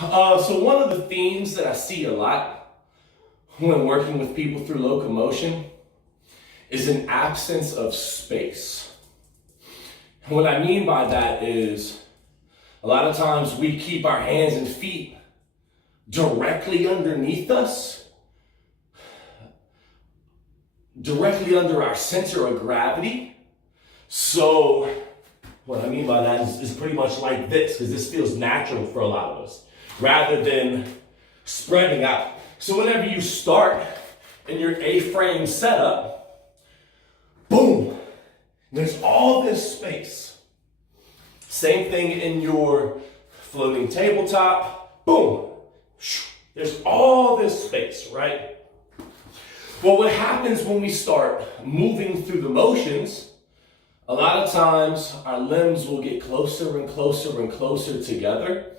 So one of the themes that I see a lot when working with people through locomotion is an absence of space. And what I mean by that is a lot of times we keep our hands and feet directly underneath us, directly under our center of gravity. So what I mean by that is pretty much like this, because this feels natural for a lot of us, rather than spreading out. So whenever you start in your A-frame setup, boom, there's all this space. Same thing in your floating tabletop, boom, there's all this space, right? Well, what happens when we start moving through the motions, a lot of times our limbs will get closer and closer and closer together.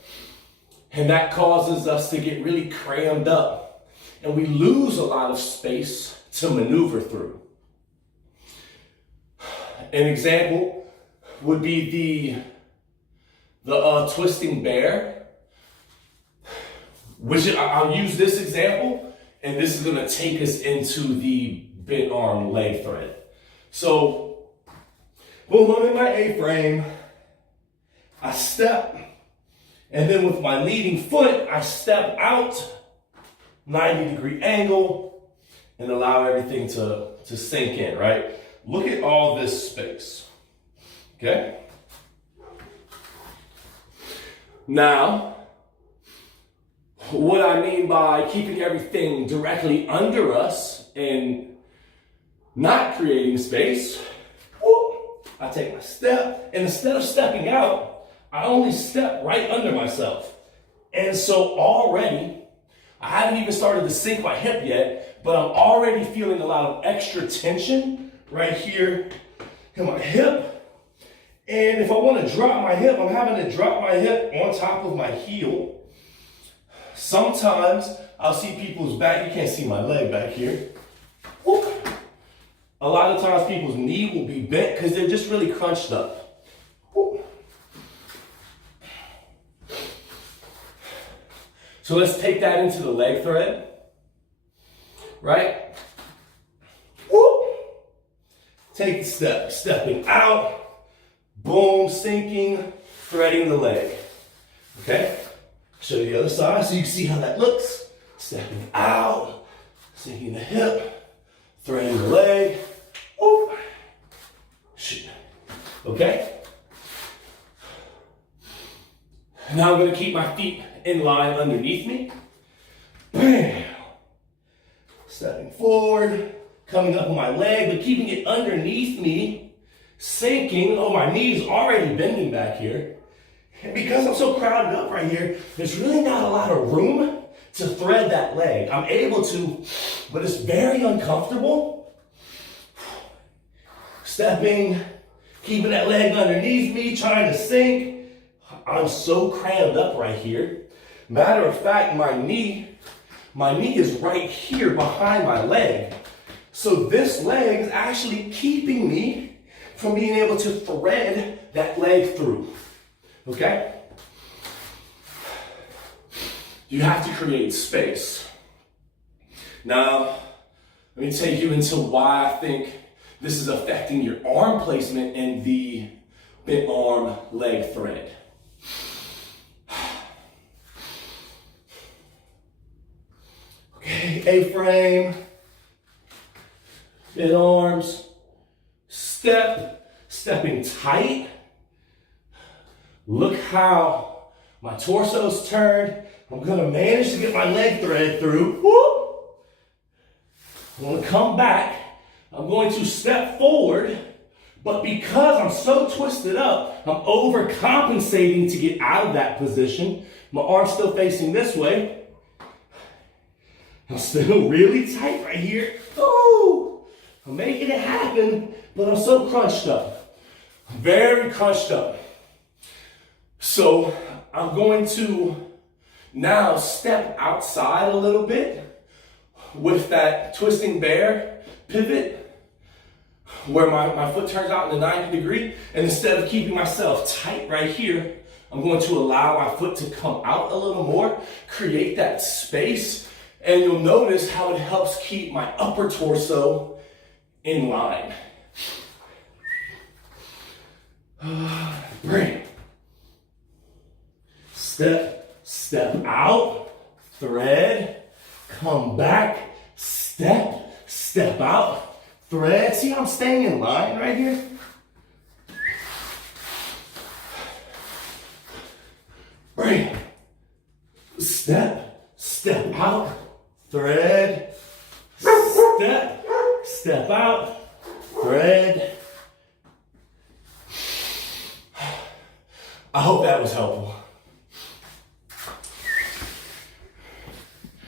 And that causes us to get really crammed up. And we lose a lot of space to maneuver through. An example would be the twisting bear, which I'll use this example, and this is gonna take us into the bent arm leg thread. So, boom, I'm in my A-frame, I step, and then with my leading foot, I step out, 90-degree angle, and allow everything to sink in, right? Look at all this space, okay? Now, what I mean by keeping everything directly under us and not creating space, I take my step, and instead of stepping out, I only step right under myself. And so already, I haven't even started to sink my hip yet, but I'm already feeling a lot of extra tension right here in my hip. And if I want to drop my hip, I'm having to drop my hip on top of my heel. Sometimes I'll see people's back, you can't see my leg back here. Whoop. A lot of times people's knee will be bent because they're just really crunched up. Whoop. So let's take that into the leg thread, right? Whoop. Take the step, stepping out, boom, sinking, threading the leg, okay? Show you the other side so you can see how that looks. Stepping out, sinking the hip, threading the leg, whoop, shoot, okay? Now I'm gonna keep my feet in line underneath me. Bam! Stepping forward, coming up on my leg, but keeping it underneath me, sinking. Oh, my knee's already bending back here. And because I'm so crowded up right here, there's really not a lot of room to thread that leg. I'm able to, but it's very uncomfortable. Stepping, keeping that leg underneath me, trying to sink. I'm so crammed up right here. Matter of fact, my knee is right here behind my leg. So this leg is actually keeping me from being able to thread that leg through. Okay? You have to create space. Now, let me take you into why I think this is affecting your arm placement in the bent arm leg thread. Okay, A-frame, bent arms, stepping tight. Look how my torso's turned. I'm gonna manage to get my leg thread through. Whoop. I'm gonna come back. I'm going to step forward, but because I'm so twisted up, I'm overcompensating to get out of that position. My arm's still facing this way. I'm still really tight right here. Ooh, I'm making it happen, but I'm so crunched up. Very crunched up. So I'm going to now step outside a little bit with that twisting bear pivot where my foot turns out in the 90 degree, and instead of keeping myself tight right here, I'm going to allow my foot to come out a little more, create that space, and you'll notice how it helps keep my upper torso in line. Bring. Step, step out, thread, come back, step, step out, thread. See how I'm staying in line right here? Bring. Step, step out, thread, step, step out, thread. I hope that was helpful.